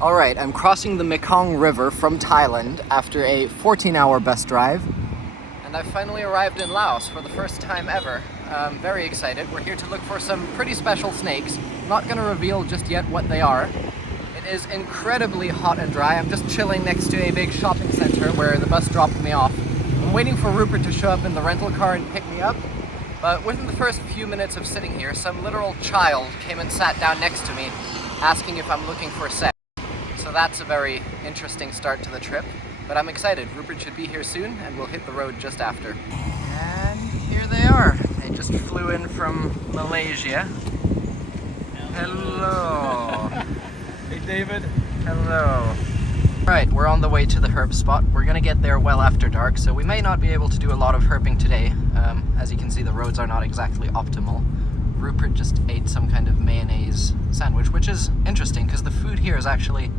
Alright, I'm crossing the Mekong River from Thailand after a 14-hour bus drive. And I've finally arrived in Laos for the first time ever. I'm very excited. We're here to look for some pretty special snakes. Not going to reveal just yet what they are. It is incredibly hot and dry. I'm just chilling next to a big shopping center where the bus dropped me off. I'm waiting for Rupert to show up in the rental car and pick me up. But within the first few minutes of sitting here, some literal child came and sat down next to me, asking if I'm looking for sex. So that's a very interesting start to the trip, but I'm excited. Rupert should be here soon and we'll hit the road just after. And here they are. They just flew in from Malaysia. Hello. Hey David. Hello. Alright, we're on the way to the herp spot. We're gonna get there well after dark, so we may not be able to do a lot of herping today. As you can see, the roads are not exactly optimal. Rupert just ate some kind of mayonnaise sandwich, which is interesting because the food here is actually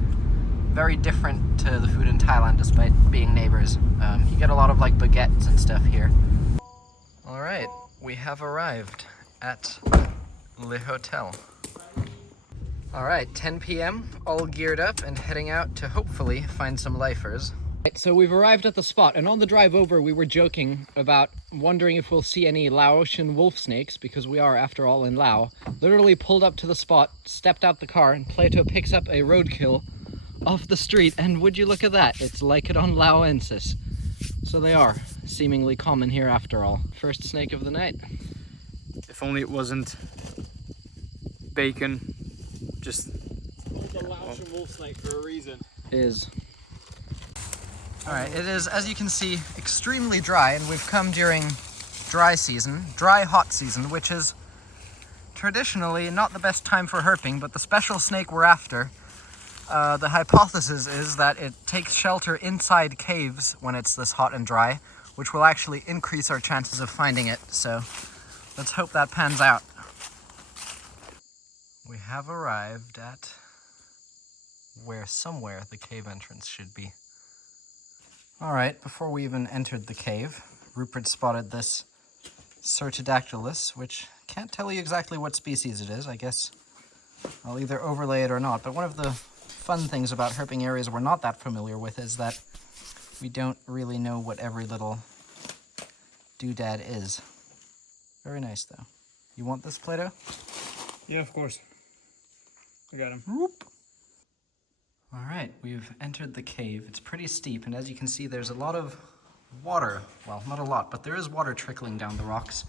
very different to the food in Thailand despite being neighbors. You get a lot of like baguettes and stuff here. Alright, we have arrived at Le Hotel. Alright, 10 p.m, all geared up and heading out to hopefully find some lifers. So we've arrived at the spot, and on the drive over we were joking about wondering if we'll see any Laotian wolf snakes, because we are after all in Laos. Literally pulled up to the spot, stepped out the car, and Plato picks up a roadkill off the street, and would you look at that, it's Lycodon laoensis. So they are seemingly common here after all. First snake of the night. If only it wasn't bacon, just... It's a Laotian wolf snake for a reason. Is. Alright, it is, as you can see, extremely dry, and we've come during dry season, dry hot season, which is traditionally not the best time for herping, but the special snake we're after, the hypothesis is that it takes shelter inside caves when it's this hot and dry, which will actually increase our chances of finding it, so let's hope that pans out. We have arrived at where somewhere the cave entrance should be. Alright, before we even entered the cave, Rupert spotted this Certodactylus, which can't tell you exactly what species it is. I guess I'll either overlay it or not, but one of the fun things about herping areas we're not that familiar with is that we don't really know what every little doodad is. Very nice though. You want this, Plato? Yeah, of course. I got him. Whoop. Alright, we've entered the cave. It's pretty steep, and as you can see, there's a lot of water. Well, not a lot, but there is water trickling down the rocks.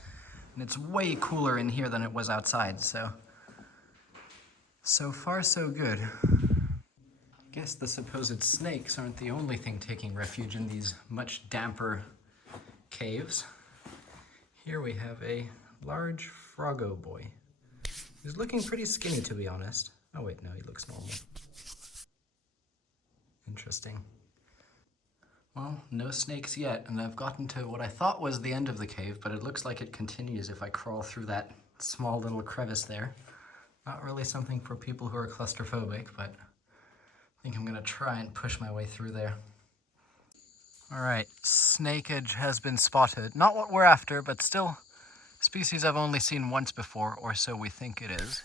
And it's way cooler in here than it was outside, so far so good. I guess the supposed snakes aren't the only thing taking refuge in these much damper caves. Here we have a large froggo boy. He's looking pretty skinny, to be honest. Oh wait, no, he looks normal. Interesting. Well, no snakes yet, and I've gotten to what I thought was the end of the cave, but it looks like it continues if I crawl through that small little crevice there. Not really something for people who are claustrophobic, but I think I'm gonna try and push my way through there. Alright, snakeage has been spotted. Not what we're after, but still species I've only seen once before, or so we think it is.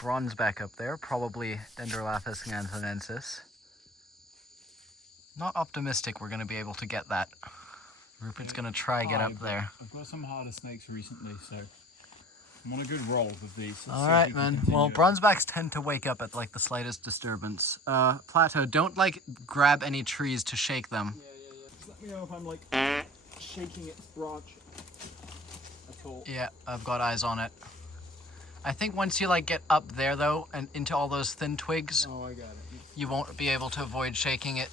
Bronzeback up there, probably Dendrolathus ganthanensis. Not optimistic we're going to be able to get that. Rupert's going to try get up there. I've got some harder snakes recently, so I'm on a good roll with these. Alright, man. Well, bronzebacks tend to wake up at like the slightest disturbance. Plato, don't like grab any trees to shake them. Yeah. Just let me know if I'm like shaking its branch at all. Yeah, I've got eyes on it. I think once you like get up there though, and into all those thin twigs, Oh, I got it. you won't be able to avoid shaking it.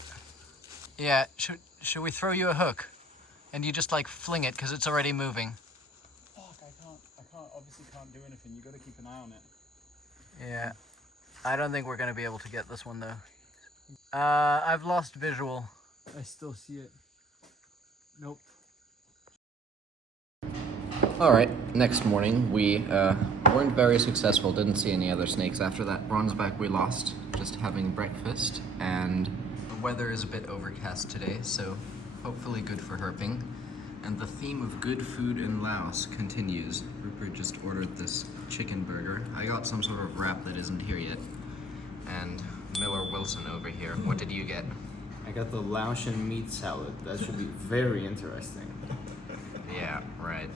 Yeah, should we throw you a hook? And you just like fling it because it's already moving. Fuck, I obviously can't do anything. You got to keep an eye on it. Yeah, I don't think we're going to be able to get this one though. I've lost visual. I still see it. Nope. Alright, next morning we weren't very successful, didn't see any other snakes after that bronzeback we lost. Just having breakfast, and the weather is a bit overcast today, so hopefully good for herping. And the theme of good food in Laos continues. Rupert just ordered this chicken burger. I got some sort of wrap that isn't here yet. And Miller Wilson over here. What did you get? I got the Laotian meat salad. That should be very interesting. Yeah, right.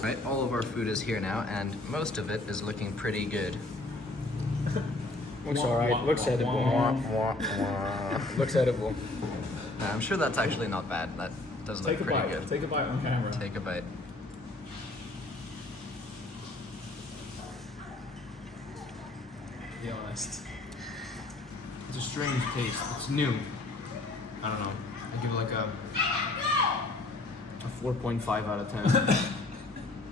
Right, all of our food is here now, and most of it is looking pretty good. Looks alright. Looks edible. Looks edible. Nah, I'm sure that's actually not bad. That does look Take a pretty bite. good. Take a bite on camera. Take a bite. Be honest. It's a strange taste. It's new. I don't know. I give it like a 4.5 out of 10.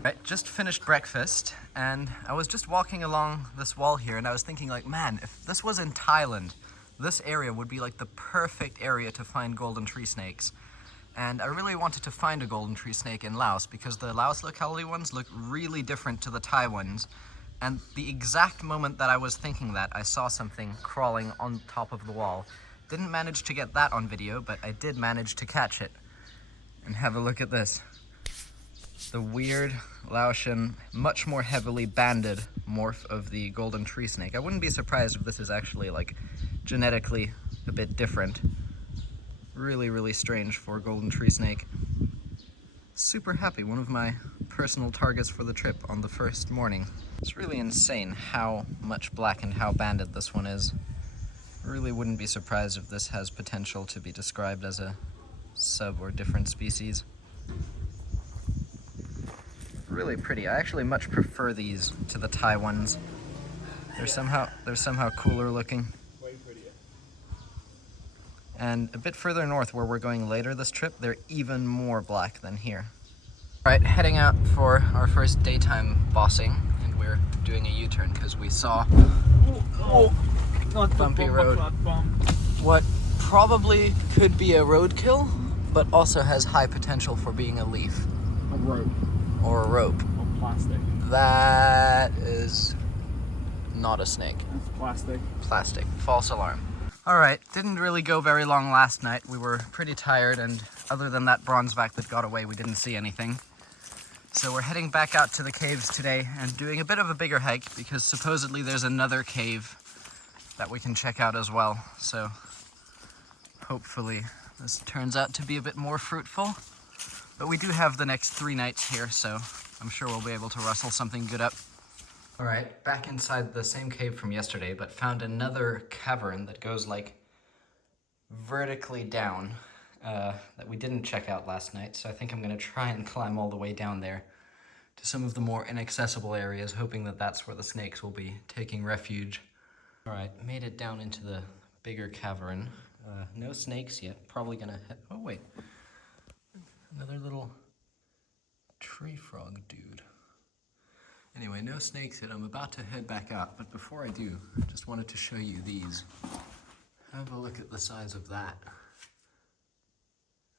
Right, just finished breakfast, and I was just walking along this wall here, and I was thinking like, man, if this was in Thailand, this area would be like the perfect area to find golden tree snakes. And I really wanted to find a golden tree snake in Laos because the Laos locality ones look really different to the Thai ones. And the exact moment that I was thinking that, I saw something crawling on top of the wall. Didn't manage to get that on video, but I did manage to catch it. And have a look at this. The weird Laotian, much more heavily banded morph of the golden tree snake. I wouldn't be surprised if this is actually like genetically a bit different. Really, really strange for a golden tree snake. Super happy, one of my personal targets for the trip on the first morning. It's really insane how much black and how banded this one is. Really wouldn't be surprised if this has potential to be described as a sub or different species. Really pretty. I actually much prefer these to the Thai ones. They're somehow cooler looking. Way prettier. And a bit further north where we're going later this trip, they're even more black than here. Alright, heading out for our first daytime bossing, and we're doing a U-turn because we saw bumpy road. What probably could be a roadkill, but also has high potential for being a leaf. A rope. Or a rope. Or plastic. That is not a snake. That's plastic. Plastic. False alarm. Alright, didn't really go very long last night. We were pretty tired, and other than that bronzeback that got away, we didn't see anything. So we're heading back out to the caves today and doing a bit of a bigger hike because supposedly there's another cave that we can check out as well. So hopefully this turns out to be a bit more fruitful. But we do have the next 3 nights here, so I'm sure we'll be able to rustle something good up. Alright, back inside the same cave from yesterday, but found another cavern that goes like vertically down that we didn't check out last night. So I think I'm going to try and climb all the way down there to some of the more inaccessible areas, hoping that that's where the snakes will be taking refuge. Alright, made it down into the bigger cavern. No snakes yet, probably gonna head... Oh wait. Another little tree frog dude. Anyway, no snakes yet. I'm about to head back out, but before I do, I just wanted to show you these. Have a look at the size of that.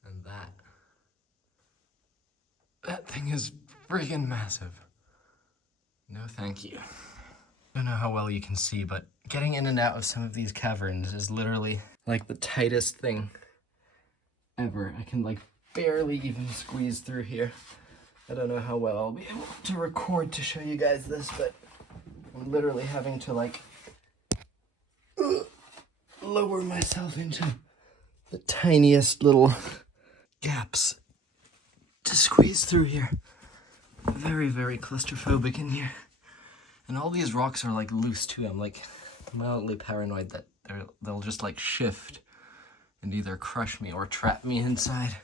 And that. That thing is friggin' massive. No thank you. I don't know how well you can see, but getting in and out of some of these caverns is literally like the tightest thing ever. I can like barely even squeeze through here. I don't know how well I'll be able to record to show you guys this, but I'm literally having to like lower myself into the tiniest little gaps to squeeze through here. Very, very claustrophobic in here. And all these rocks are like loose too. I'm like mildly paranoid that they'll just like shift and either crush me or trap me inside.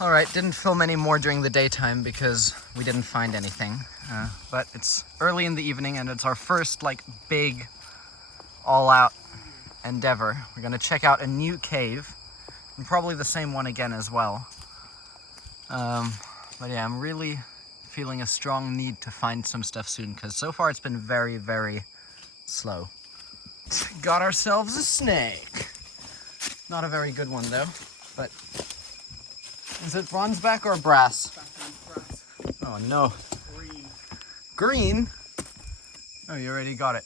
Alright, didn't film any more during the daytime because we didn't find anything. But it's early in the evening and it's our first like big all-out endeavor. We're gonna check out a new cave and probably the same one again as well. But yeah, I'm really feeling a strong need to find some stuff soon because so far it's been very, very slow. Got ourselves a snake. Not a very good one though, but is it bronzeback or brass? Brass. Oh no. Green. Green? Oh, you already got it.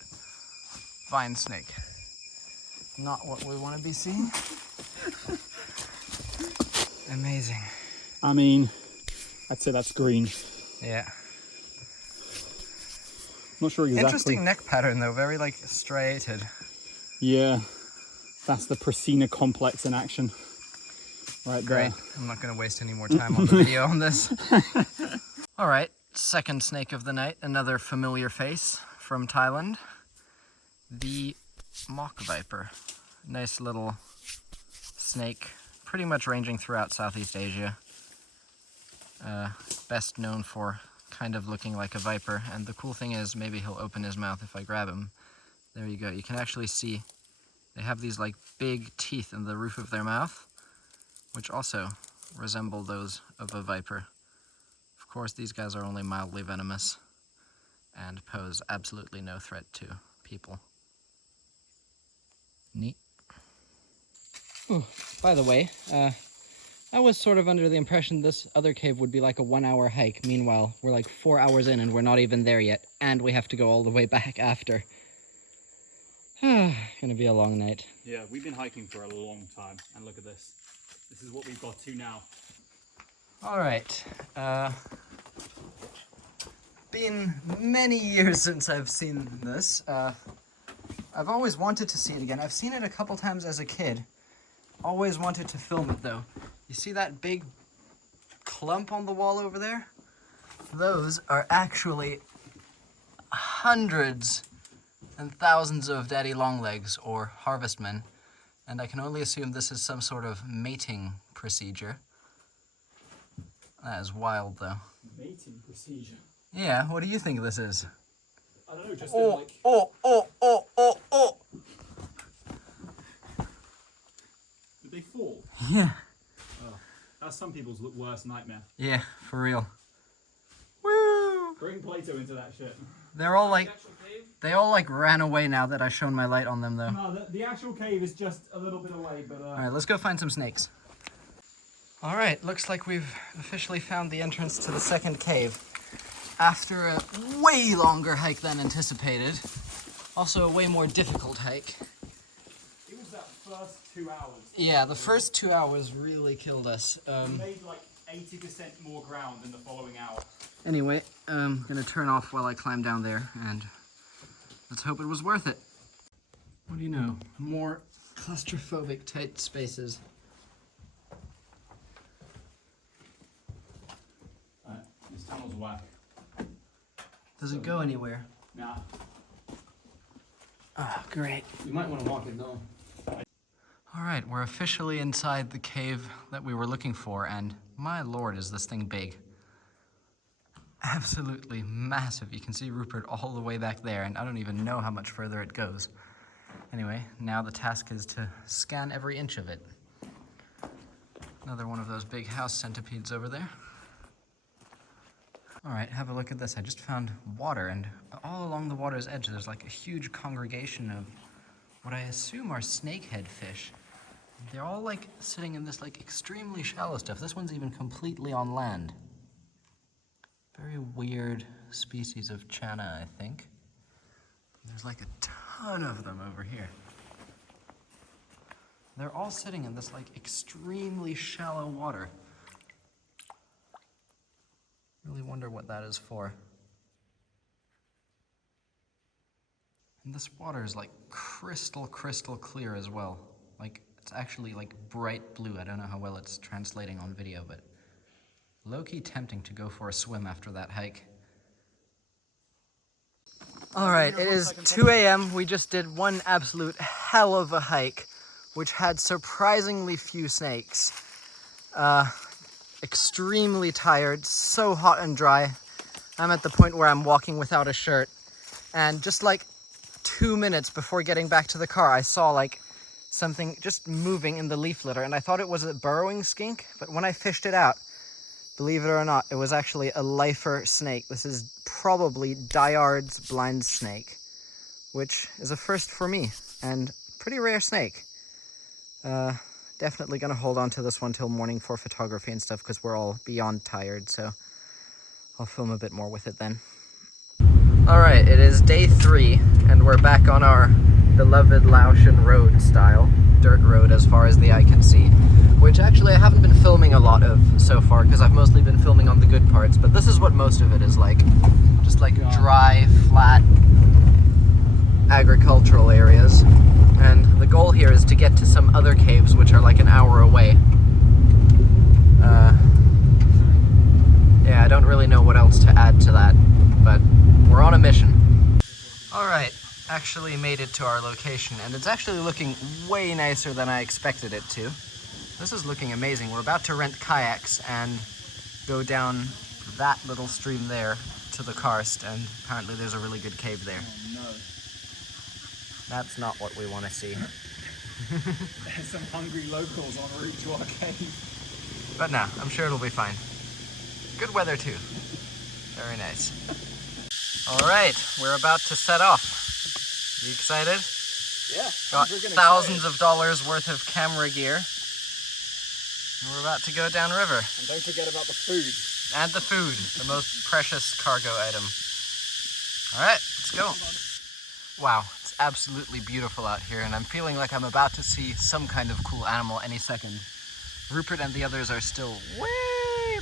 Vine snake. Not what we want to be seeing. Amazing. I mean, I'd say that's green. Yeah. Not sure exactly. Interesting neck pattern though, very like striated. Yeah, that's the Prasina complex in action. Right Great. there. I'm not going to waste any more time on the video on this. All right, second snake of the night, another familiar face from Thailand. The mock viper. Nice little snake, pretty much ranging throughout Southeast Asia. Best known for kind of looking like a viper, and the cool thing is maybe he'll open his mouth if I grab him. There you go. You can actually see they have these like big teeth in the roof of their mouth, which also resemble those of a viper. Of course, these guys are only mildly venomous and pose absolutely no threat to people. Neat. Ooh, by the way, I was sort of under the impression this other cave would be like a 1-hour hike. Meanwhile, we're like 4 hours in and we're not even there yet, and we have to go all the way back after. Gonna be a long night. Yeah, we've been hiking for a long time, and look at this. This is what we've got to now. All right. Been many years since I've seen this. I've always wanted to see it again. I've seen it a couple times as a kid. Always wanted to film it though. You see that big clump on the wall over there? Those are actually hundreds and thousands of daddy longlegs or harvestmen. And I can only assume this is some sort of mating procedure. That is wild though. Mating procedure? Yeah, what do you think this is? I don't know, just Oh. Did they fall? Yeah. Oh, that's some people's worst nightmare. Yeah, for real. Woo! Bring Plato into that shit. They're all like, they all like ran away now that I shone my light on them though. No, the actual cave is just a little bit away, but All right, let's go find some snakes. All right, looks like we've officially found the entrance to the second cave. After a way longer hike than anticipated. Also a way more difficult hike. it was that first 2 hours. Yeah, the first 2 hours really killed us. We made like 80% more ground in the following hour. Anyway, I'm gonna turn off while I climb down there, and let's hope it was worth it. What do you know? More claustrophobic tight spaces. This tunnel's whack. Does it go anywhere? Nah. Ah, great. You might want to walk it though. All right, we're officially inside the cave that we were looking for, and my lord, is this thing big. Absolutely massive. You can see Rupert all the way back there, and I don't even know how much further it goes. Anyway, now the task is to scan every inch of it. Another one of those big house centipedes over there. All right, have a look at this. I just found water, and all along the water's edge, there's like a huge congregation of what I assume are snakehead fish. They're all like sitting in this like extremely shallow stuff. This one's even completely on land. Very weird species of channa, I think. There's like a ton of them over here. They're all sitting in this like extremely shallow water. Really wonder what that is for. And this water is like crystal clear as well. Like it's actually like bright blue. I don't know how well it's translating on video, but low-key tempting to go for a swim after that hike. All right, it is 2 a.m. We just did one absolute hell of a hike, which had surprisingly few snakes. Extremely tired, so hot and dry. I'm at the point where I'm walking without a shirt. And just like 2 minutes before getting back to the car, I saw like something just moving in the leaf litter, and I thought it was a burrowing skink, but when I fished it out, believe it or not, it was actually a lifer snake. This is probably Daiard's blind snake, which is a first for me, and pretty rare snake. Definitely gonna hold on to this one till morning for photography and stuff, because we're all beyond tired, so I'll film a bit more with it then. All right, it is day 3, and we're back on our beloved Laotian road style, dirt road as far as the eye can see, which actually I haven't been filming a lot of so far because I've mostly been filming on the good parts, but this is what most of it is like. Just like dry, flat, agricultural areas. And the goal here is to get to some other caves which are like an hour away. Yeah, I don't really know what else to add to that, but we're on a mission. Alright, actually made it to our location, and it's actually looking way nicer than I expected it to. This is looking amazing. We're about to rent kayaks and go down that little stream there to the karst, and apparently there's a really good cave there. Oh no. That's not what we want to see. There's some hungry locals en route to our cave. But no, I'm sure it'll be fine. Good weather too. Very nice. Alright, we're about to set off. You excited? Yeah. Got thousands of dollars worth of camera gear. And we're about to go downriver. And don't forget about the food. And the food, the most precious cargo item. Alright, let's go. Wow, it's absolutely beautiful out here, and I'm feeling like I'm about to see some kind of cool animal any second. Rupert and the others are still way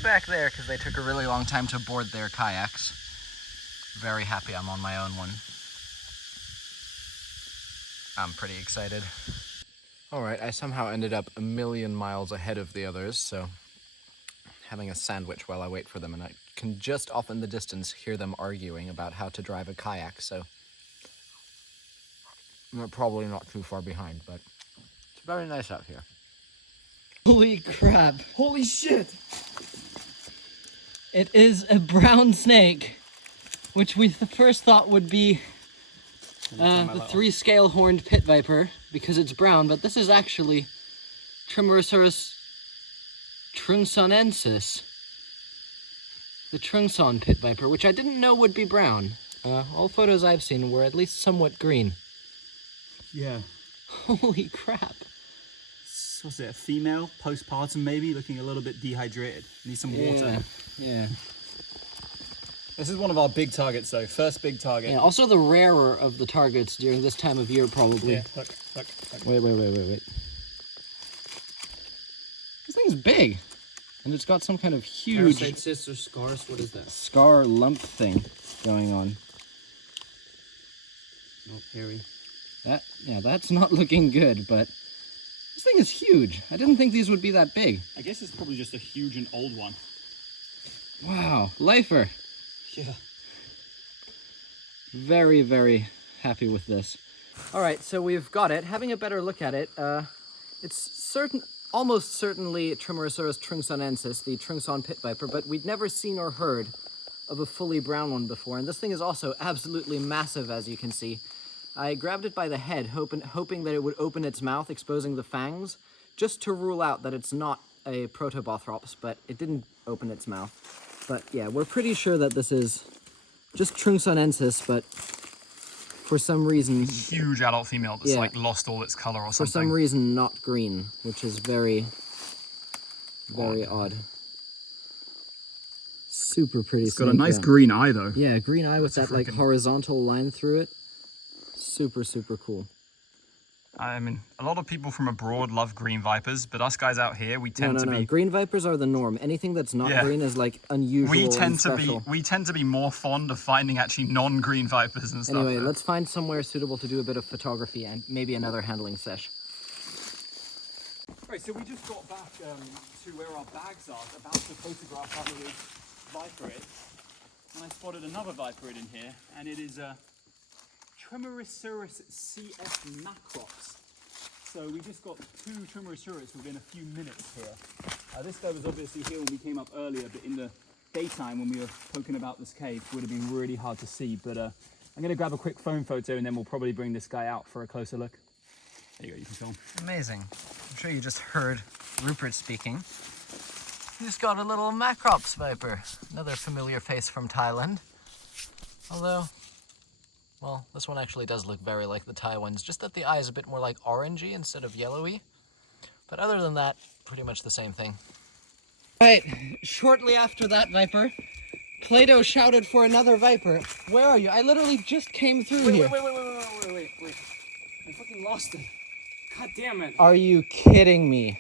back there because they took a really long time to board their kayaks. Very happy I'm on my own one. I'm pretty excited. Alright, I somehow ended up 1,000,000 miles ahead of the others, so having a sandwich while I wait for them, and I can just off in the distance hear them arguing about how to drive a kayak, so they're probably not too far behind, but it's very nice out here. Holy crap. Holy shit! It is a brown snake, which we first thought would be the 3-scale horned pit viper because it's brown, but this is actually Trimeresurus trungsonensis, the trungson pit viper, which I didn't know would be brown. All photos I've seen were at least somewhat green. Yeah. Holy crap. What's it, a female, postpartum maybe, looking a little bit dehydrated. Needs some water. Yeah. This is one of our big targets though, first big target. Yeah, also the rarer of the targets during this time of year probably. Yeah, look. Wait. This thing's big. And it's got some kind of huge cysts or scars, what is that? scar lump thing going on. Oh, hairy. That's not looking good, but this thing is huge. I didn't think these would be that big. I guess it's probably just a huge and old one. Wow, lifer. Yeah. Very, very happy with this. Alright, so we've got it. Having a better look at it, it's almost certainly Trimeresurus trungsonensis, the trungson pit viper, but we'd never seen or heard of a fully brown one before, and this thing is also absolutely massive, as you can see. I grabbed it by the head, hoping that it would open its mouth, exposing the fangs, just to rule out that it's not a Protobothrops, but it didn't open its mouth. But yeah, we're pretty sure that this is just trungsonensis, but for some reason... Huge adult female that's like lost all its color or something. For some reason not green, which is very, very odd. Super pretty. It's got a nice green eye though. Yeah, green eye with that like horizontal line through it. Super, super cool. I mean, a lot of people from abroad love green vipers, but us guys out here, we tend to be... Green vipers are the norm. Anything that's not green is like unusual and special. We tend to be more fond of finding actually non-green vipers and stuff. Anyway, let's find somewhere suitable to do a bit of photography and maybe another handling sesh. Right, so we just got back to where our bags are, about to photograph how this viper is. And I spotted another viper in here, and it is a Trimeresurus CF macrops. So we just got 2 Trimeresurus within a few minutes here. This guy was obviously here when we came up earlier, but in the daytime when we were poking about this cave, it would have been really hard to see. But I'm going to grab a quick phone photo and then we'll probably bring this guy out for a closer look. There you go, you can film. Amazing. I'm sure you just heard Rupert speaking. He's got a little macrops viper. Another familiar face from Thailand. Although, well, this one actually does look very like the Thai ones, just that the eye is a bit more like orangey instead of yellowy. But other than that, pretty much the same thing. Right, shortly after that viper, Plato shouted for another viper. Where are you? I literally just came through here. Wait. I fucking lost it. God damn it. Are you kidding me?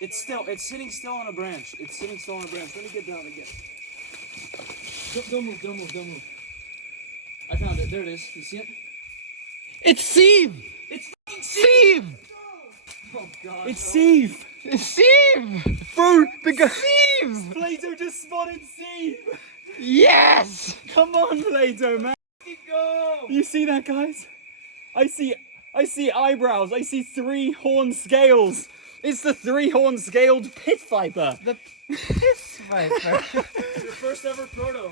It's sitting still on a branch. It's sitting still on a branch. Let me get down again. Don't move. I found it. There it is. You see it? It's Steve! It's fucking Steve! Oh god. It's Steve! Steve! Bro, Steve! Plato just spotted Steve! Yes! Come on, Plato, man! Go! You see that, guys? I see eyebrows. I see 3 horn scales. It's the 3-horn scaled pit viper. The piss viper. Your first ever proto.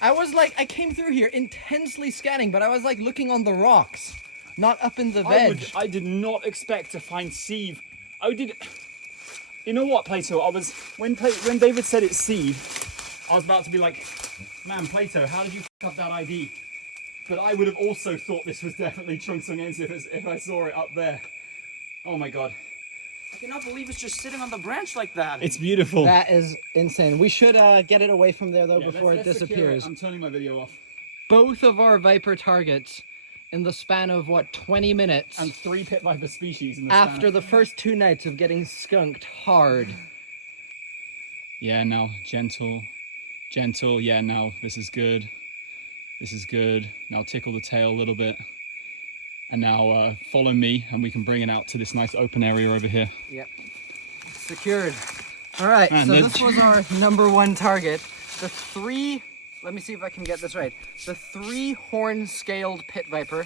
I came through here intensely scanning, but I was like looking on the rocks, not up in the veg. I did not expect to find Steve. You know what, Plato? When David said it's Steve, I was about to be like, man, Plato, how did you f up that ID? But I would have also thought this was definitely Chungsung if I saw it up there. Oh my god. I cannot believe it's just sitting on the branch like that. It's beautiful. That is insane. We should get it away from there though before let's it secure disappears. it. I'm turning my video off. Both of our viper targets in the span of 20 minutes And 3 pit viper species in the after the first 2 nights of getting skunked hard. Yeah, now gentle. Yeah, now this is good. Now tickle the tail a little bit. And now follow me and we can bring it out to this nice open area over here. Yep. Secured. All right, Man, so this was our number 1 target. Let me see if I can get this right. The 3-horn scaled pit viper.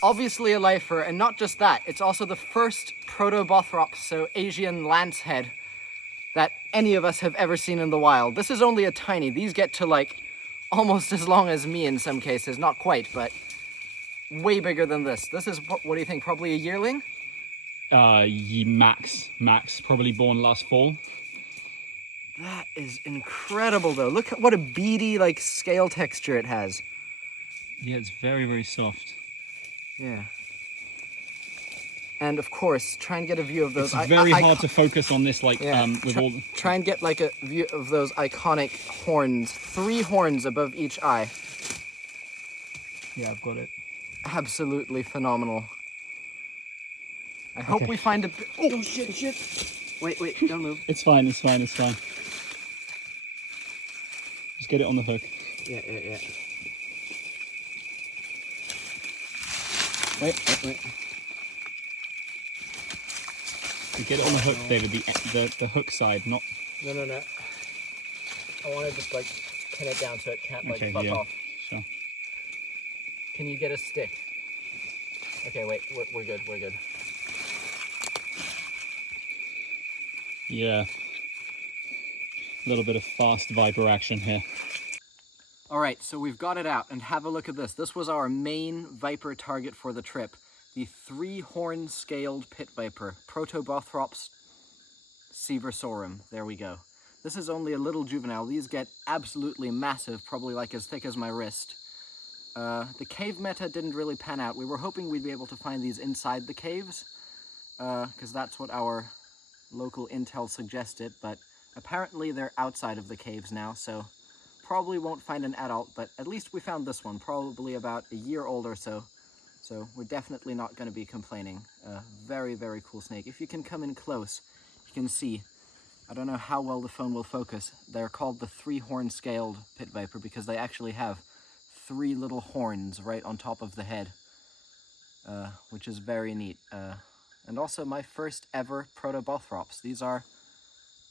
Obviously a lifer, and not just that, it's also the first protobothrops, so Asian lancehead, that any of us have ever seen in the wild. This is only a tiny. These get to like almost as long as me in some cases. Not quite, but way bigger than this. This is, what do you think, probably a yearling? Max, probably born last fall. That is incredible though. Look at what a beady like scale texture it has. Yeah, it's very, very soft. Yeah. And of course, try and get a view of those. It's very hard to focus on this, like, yeah, with all... Try and get like a view of those iconic horns. 3 horns above each eye. Yeah, I've got it. Absolutely phenomenal. I hope we find a... Oh, shit. Wait, don't move. It's fine. Just get it on the hook. Yeah. Wait. You get it on the hook, David, the hook side, not... No. I want to just like pin it down so it can't like Okay, buck yeah, off. sure. Can you get a stick? Okay, wait, we're good. Yeah. A little bit of fast viper action here. All right, so we've got it out, and have a look at this. This was our main viper target for the trip. The 3-horn scaled pit viper, Protobothrops seversorum. There we go. This is only a little juvenile. These get absolutely massive, probably like as thick as my wrist. The cave meta didn't really pan out. We were hoping we'd be able to find these inside the caves, because that's what our local intel suggested, but apparently they're outside of the caves now, so probably won't find an adult, but at least we found this one, probably about a year old or so. So we're definitely not going to be complaining. Very, very cool snake. If you can come in close, you can see. I don't know how well the phone will focus. They're called the 3-horn scaled pit viper because they actually have 3 little horns right on top of the head, which is very neat. And also my first ever Protobothrops. These are,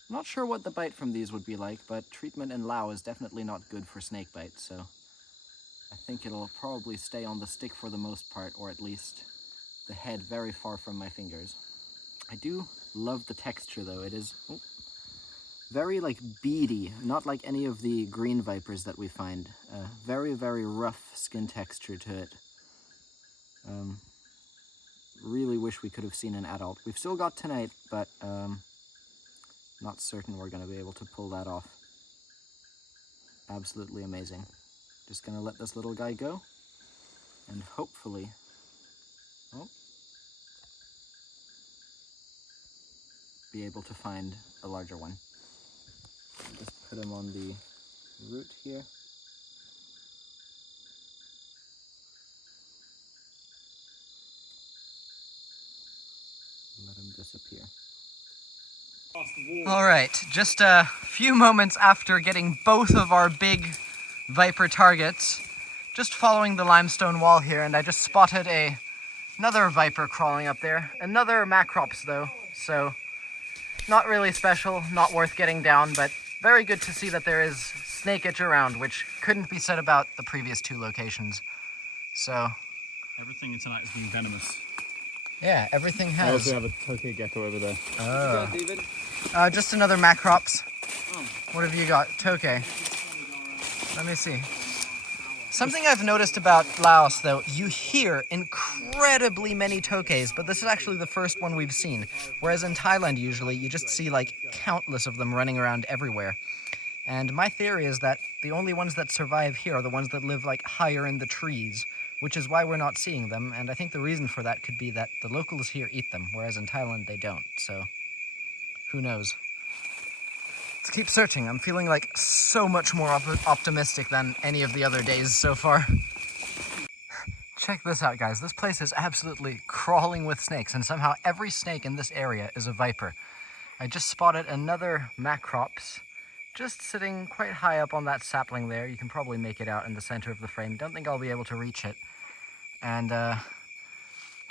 I'm not sure what the bite from these would be like, but treatment in Laos is definitely not good for snake bites, so I think it'll probably stay on the stick for the most part, or at least the head very far from my fingers. I do love the texture though. It is very like beady, not like any of the green vipers that we find. Very, very rough skin texture to it. Really wish we could have seen an adult. We've still got tonight, but not certain we're going to be able to pull that off. Absolutely amazing. Just going to let this little guy go, and hopefully... be able to find a larger one. Just put him on the root here. disappear. Alright, just a few moments after getting both of our big viper targets, just following the limestone wall here, and I just spotted another viper crawling up there. Another macrops though, so not really special, not worth getting down, but very good to see that there is snakeage around, which couldn't be said about the previous two locations. So Everything in tonight has been venomous. yeah, everything I has. also have a tokay gecko over there. Oh. David? Just another macrops. Oh. What have you got? Tokay. Let me see. Something I've noticed about Laos, though, you hear incredibly many tokays, but this is actually the first one we've seen. Whereas in Thailand, usually, you just see, like, countless of them running around everywhere. And my theory is that the only ones that survive here are the ones that live, like, higher in the trees, which is why we're not seeing them. And I think the reason for that could be that the locals here eat them, whereas in Thailand, they don't. So, who knows? Let's keep searching. I'm feeling like so much more optimistic than any of the other days so far. Check this out, guys. This place is absolutely crawling with snakes, and somehow every snake in this area is a viper. I just spotted another macrops just sitting quite high up on that sapling there. You can probably make it out in the center of the frame. Don't think I'll be able to reach it. And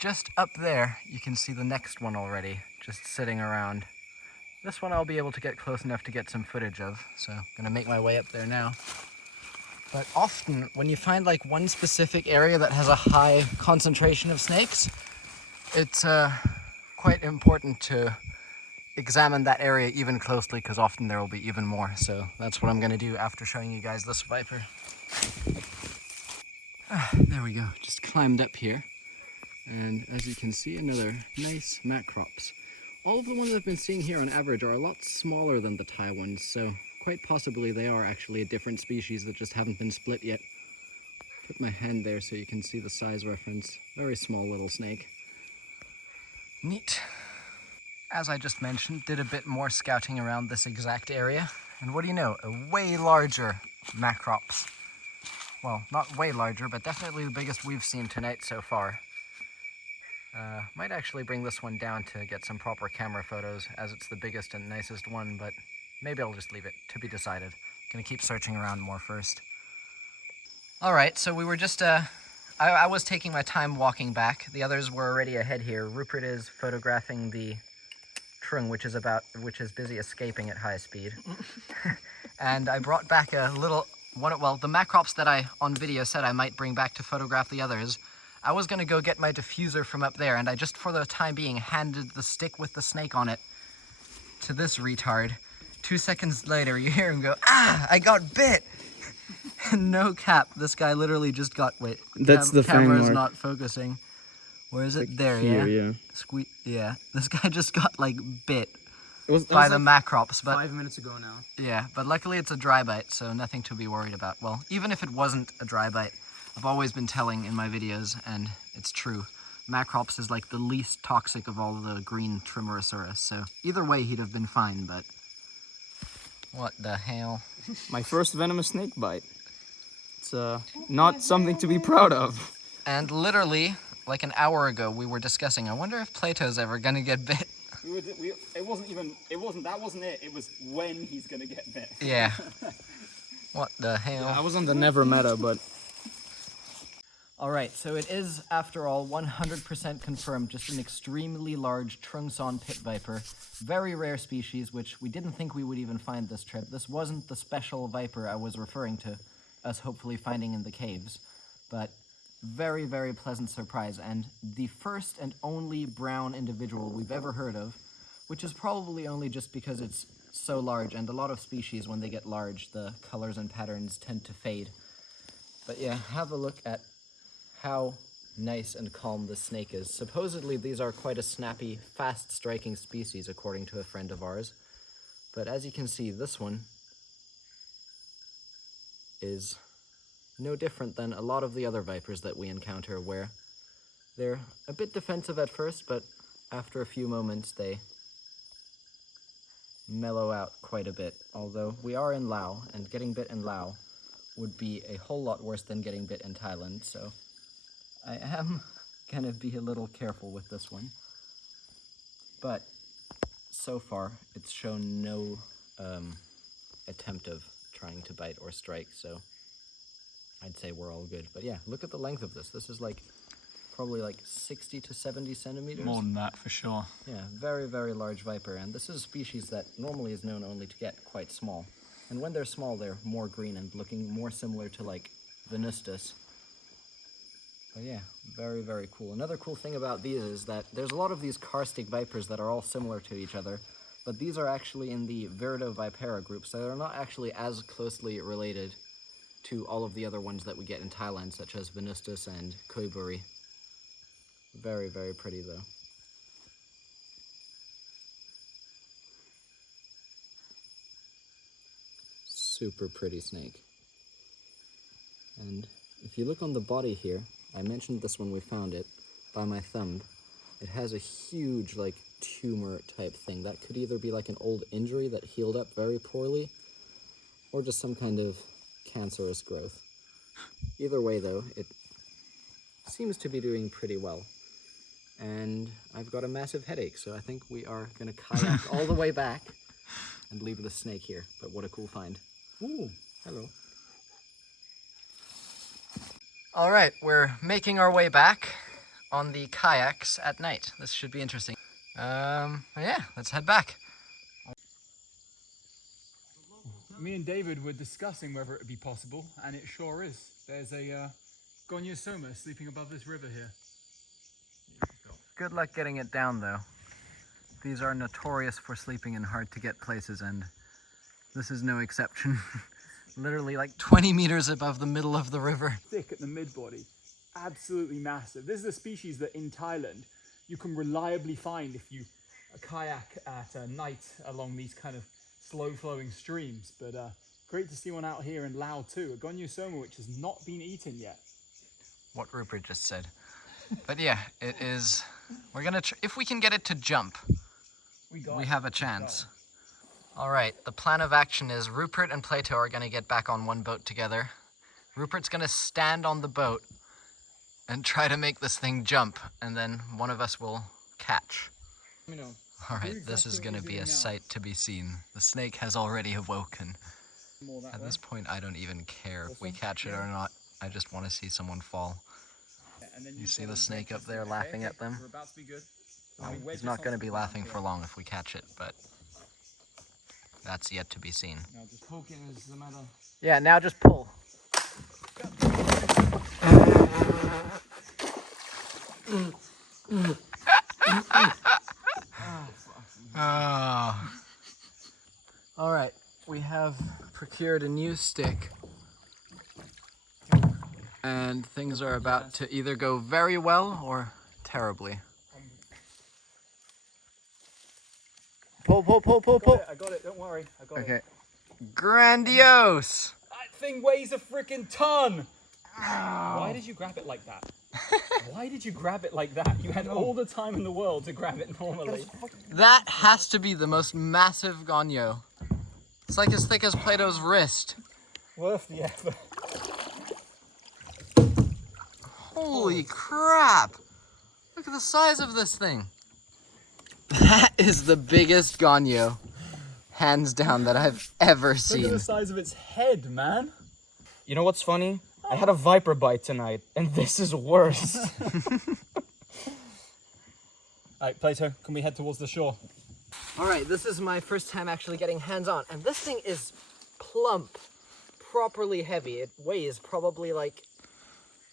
just up there, you can see the next one already, just sitting around. This one I'll be able to get close enough to get some footage of, so I'm gonna make my way up there now. But often, when you find like one specific area that has a high concentration of snakes, it's quite important to examine that area even closely, because often there will be even more. So that's what I'm gonna do after showing you guys this viper. There we go, just climbed up here. And as you can see, another nice macrops. All of the ones I've been seeing here on average are a lot smaller than the Thai ones, so quite possibly they are actually a different species that just haven't been split yet. Put my hand there so you can see the size reference. Very small little snake. Neat. As I just mentioned, did a bit more scouting around this exact area, and what do you know, a way larger macrops. Well, not way larger, but definitely the biggest we've seen tonight so far. Might actually bring this one down to get some proper camera photos, as it's the biggest and nicest one, but maybe I'll just leave it to be decided. Gonna keep searching around more first. Alright, so we were just, I was taking my time walking back. The others were already ahead here. Rupert is photographing the trung, which is busy escaping at high speed. And I brought back a little, well, the macrops that I, on video, said I might bring back to photograph the others. I was gonna go get my diffuser from up there, and I just, for the time being, handed the stick with the snake on it to this retard. 2 seconds later, you hear him go, "Ah, I got bit!" No cap, this guy literally just got, wait, That's the fang camera's mark. not focusing. Where is it? Like there, here, yeah? Yeah, this guy just got, like, bit by the macrops, but 5 minutes ago now. yeah, but luckily it's a dry bite, so nothing to be worried about. Well, even if it wasn't a dry bite, I've always been telling in my videos, and it's true, macrops is like the least toxic of all the green Trimerosaurus, so either way he'd have been fine, but what the hell? My first venomous snake bite. It's not something to be proud of. And literally, like an hour ago, we were discussing, I wonder if Plato's ever gonna get bit. That wasn't it. It was when he's gonna get bit. Yeah. What the hell? I was on the never meta, but Alright, so it is, after all, 100% confirmed, just an extremely large Trungson pit viper. Very rare species, which we didn't think we would even find this trip. This wasn't the special viper I was referring to, us hopefully finding in the caves. But very, very pleasant surprise, and the first and only brown individual we've ever heard of, which is probably only just because it's so large, and a lot of species, when they get large, the colors and patterns tend to fade. But yeah, have a look at how nice and calm this snake is. Supposedly these are quite a snappy, fast-striking species, according to a friend of ours. But as you can see, this one is no different than a lot of the other vipers that we encounter, where they're a bit defensive at first, but after a few moments they mellow out quite a bit. Although we are in Laos, and getting bit in Laos would be a whole lot worse than getting bit in Thailand, so I am gonna be a little careful with this one. But so far, it's shown no attempt of trying to bite or strike, so I'd say we're all good. But yeah, look at the length of this. This is like probably like 60 to 70 centimeters. More than that, for sure. Yeah, very, very large viper. And this is a species that normally is known only to get quite small. And when they're small, they're more green and looking more similar to like Venustus. But yeah, very, very cool. Another cool thing about these is that there's a lot of these karstic vipers that are all similar to each other, but these are actually in the Viridovipera group, so they're not actually as closely related to all of the other ones that we get in Thailand, such as Venustus and Koiburi. Very, very pretty though. Super pretty snake. And if you look on the body here, I mentioned this when we found it, by my thumb, it has a huge like tumor type thing. That could either be like an old injury that healed up very poorly, or just some kind of cancerous growth. Either way though, it seems to be doing pretty well. And I've got a massive headache, so I think we are gonna kayak all the way back and leave the snake here. But what a cool find. Ooh, hello. All right, we're making our way back on the kayaks at night. This should be interesting. Yeah, let's head back. Me and David were discussing whether it would be possible, and it sure is. There's a gonyosoma sleeping above this river here. Good luck getting it down though. These are notorious for sleeping in hard to get places, and this is no exception. Literally like 20 meters above the middle of the river. Thick at the mid-body, absolutely massive. This is a species that in Thailand you can reliably find if you kayak at night along these kind of slow-flowing streams. But great to see one out here in Laos too, a gonyosoma which has not been eaten yet. What Rupert just said. But yeah, it is. We're gonna if we can get it to jump, we have a chance. All right, the plan of action is Rupert and Plato are gonna get back on one boat together. Rupert's gonna stand on the boat and try to make this thing jump, and then one of us will catch. Let me know. All right, this is gonna be a sight to be seen. The snake has already awoken. At this point, I don't even care if we catch it or not. I just want to see someone fall. You see the snake up there laughing at them? We're about to be good. He's not going to be laughing for long if we catch it, but that's yet to be seen. Now just poking is the matter. Yeah, now just pull. All right, we have procured a new stick. And things are about to either go very well or terribly. Pull, pull, pull, pull, pull. I got it, don't worry. I got it. Okay. Grandiose! That thing weighs a freaking ton! Why did you grab it like that? Why did you grab it like that? You had all the time in the world to grab it normally. That has to be the most massive gonyo. It's like as thick as Plato's wrist. Worth the effort. Holy crap! Look at the size of this thing. That is the biggest gonyo, hands down, that I've ever Look at seen. the size of its head, man. You know what's funny? I had a viper bite tonight, and this is worse. Alright, Plato, can we head towards the shore? Alright, this is my first time actually getting hands-on, and this thing is plump, properly heavy. It weighs probably like,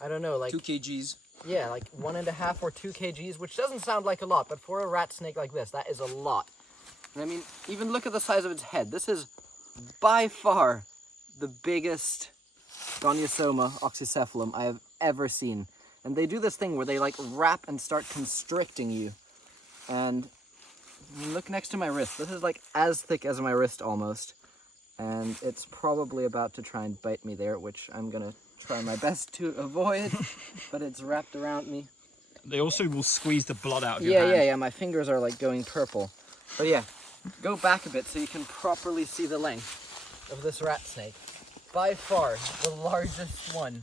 I don't know, like 2 kgs. Yeah, like 1.5 or 2 kgs, which doesn't sound like a lot, but for a rat snake like this, that is a lot. And I mean, even look at the size of its head. This is by far the biggest Gonyosoma oxycephalum I have ever seen. And they do this thing where they like wrap and start constricting you. And I mean, look next to my wrist. This is like as thick as my wrist almost. And it's probably about to try and bite me there, which I'm gonna try my best to avoid, but it's wrapped around me. They also will squeeze the blood out of your hand. Yeah, my fingers are like going purple. But yeah, go back a bit so you can properly see the length of this rat snake. By far, the largest one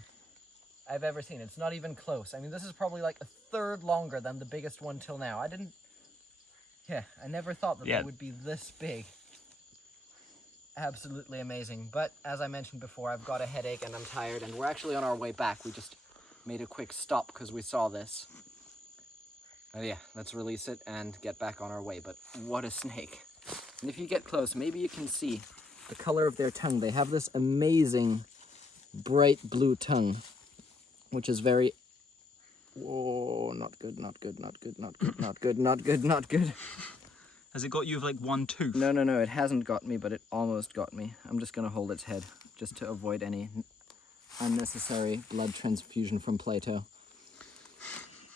I've ever seen. It's not even close. I mean, this is probably like a third longer than the biggest one till now. I didn't Yeah, I never thought that Yeah. they would be this big. Absolutely amazing. But as I mentioned before, I've got a headache and I'm tired, and we're actually on our way back. We just made a quick stop because we saw this. Yeah, let's release it and get back on our way. But what a snake. And if you get close, maybe you can see the color of their tongue. They have this amazing bright blue tongue, which is very... Whoa, not good, not good, not good, not good, not good, not good, not good. Has it got you with like one tooth? No, no, no, it hasn't got me, but it almost got me. I'm just gonna hold its head, just to avoid any unnecessary blood transfusion from Plato.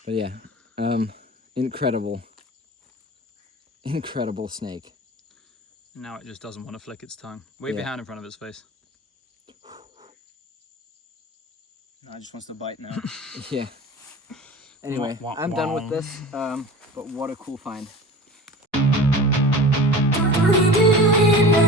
But yeah, incredible. Incredible snake. Now it just doesn't want to flick its tongue. Wave your hand in front of its face. No, it just wants to bite now. Yeah. Anyway, Wah, wah, I'm done wah. with this, but what a cool find. What are you doing?